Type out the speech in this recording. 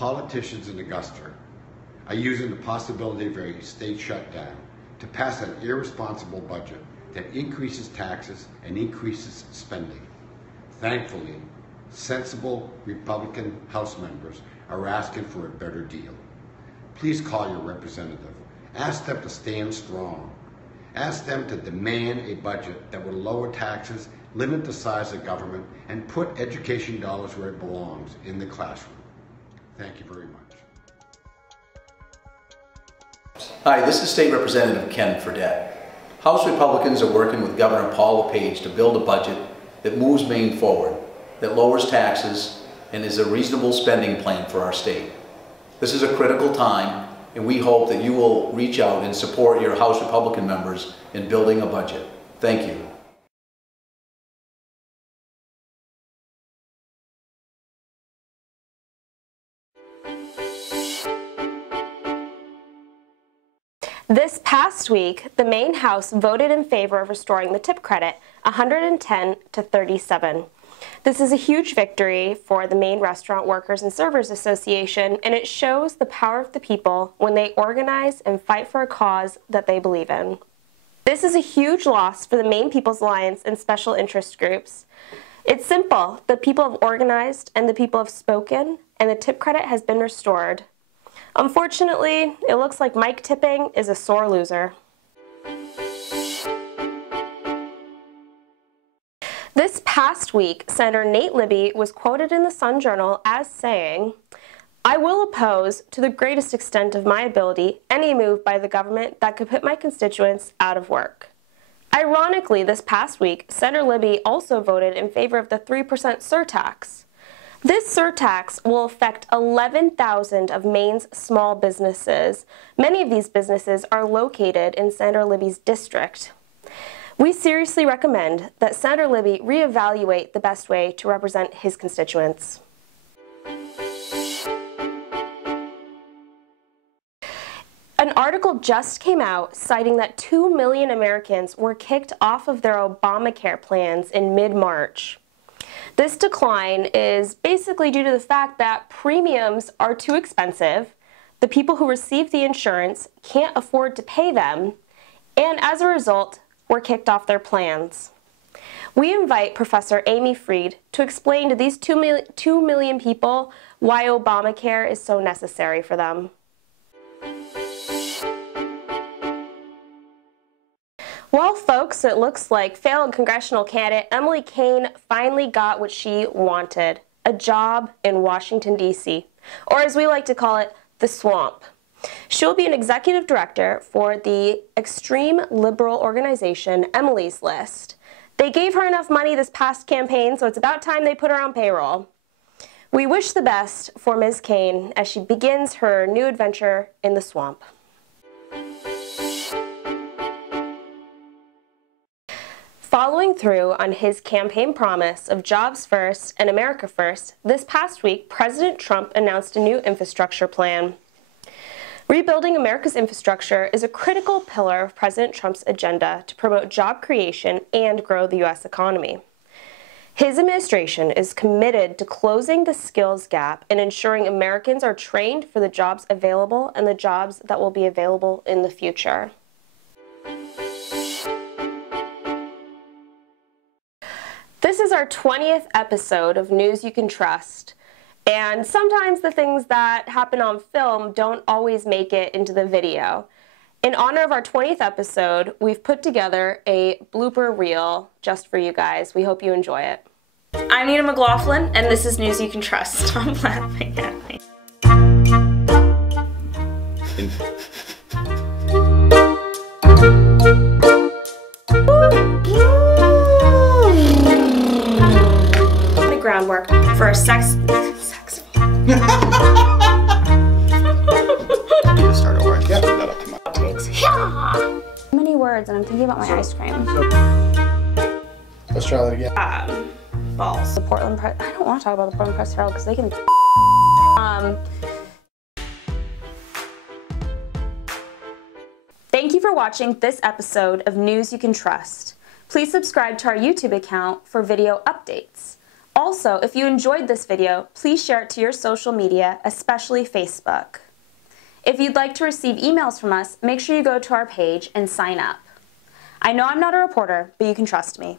politicians in Augusta are using the possibility of a state shutdown to pass an irresponsible budget that increases taxes and increases spending. Thankfully, sensible Republican House members are asking for a better deal. Please call your representative. Ask them to stand strong. Ask them to demand a budget that will lower taxes, limit the size of government, and put education dollars where it belongs, in the classroom. Thank you very much. Hi, this is State Representative Ken Fredette. House Republicans are working with Governor Paul LePage to build a budget that moves Maine forward, that lowers taxes, and is a reasonable spending plan for our state. This is a critical time, and we hope that you will reach out and support your House Republican members in building a budget. Thank you. This past week, the Maine House voted in favor of restoring the tip credit, 110 to 37. This is a huge victory for the Maine Restaurant Workers and Servers Association, and it shows the power of the people when they organize and fight for a cause that they believe in. This is a huge loss for the Maine People's Alliance and special interest groups. It's simple. The people have organized and the people have spoken, and the tip credit has been restored. Unfortunately, it looks like mic tipping is a sore loser. This past week, Senator Nate Libby was quoted in the Sun Journal as saying, "I will oppose, to the greatest extent of my ability, any move by the government that could put my constituents out of work." Ironically, this past week, Senator Libby also voted in favor of the 3% surtax. This surtax will affect 11,000 of Maine's small businesses. Many of these businesses are located in Senator Libby's district. We seriously recommend that Senator Libby reevaluate the best way to represent his constituents. An article just came out citing that 2 million Americans were kicked off of their Obamacare plans in mid-March. This decline is basically due to the fact that premiums are too expensive, the people who receive the insurance can't afford to pay them, and as a result, were kicked off their plans. We invite Professor Amy Freed to explain to these 2 million people why Obamacare is so necessary for them. Well, folks, it looks like failed congressional candidate Emily Cain finally got what she wanted, a job in Washington, D.C., or as we like to call it, the swamp. She'll be an executive director for the extreme liberal organization Emily's List. They gave her enough money this past campaign, so it's about time they put her on payroll. We wish the best for Ms. Cain as she begins her new adventure in the swamp. Following through on his campaign promise of jobs first and America first, this past week, President Trump announced a new infrastructure plan. Rebuilding America's infrastructure is a critical pillar of President Trump's agenda to promote job creation and grow the U.S. economy. His administration is committed to closing the skills gap and ensuring Americans are trained for the jobs available and the jobs that will be available in the future. This is our 20th episode of News You Can Trust, and sometimes the things that happen on film don't always make it into the video. In honor of our 20th episode, we've put together a blooper reel just for you guys. We hope you enjoy it. I'm Nina McLaughlin, and this is News You Can Trust. I'm laughing at me. Groundwork for a sex. You need to start over. Yeah, that up to my Takes. How many words, and I'm thinking about my ice cream. Let's try that again. Balls. The Portland Press. I don't want to talk about the Portland Press Herald because they can. Thank you for watching this episode of News You Can Trust. Please subscribe to our YouTube account for video updates. Also, if you enjoyed this video, please share it to your social media, especially Facebook. If you'd like to receive emails from us, make sure you go to our page and sign up. I know I'm not a reporter, but you can trust me.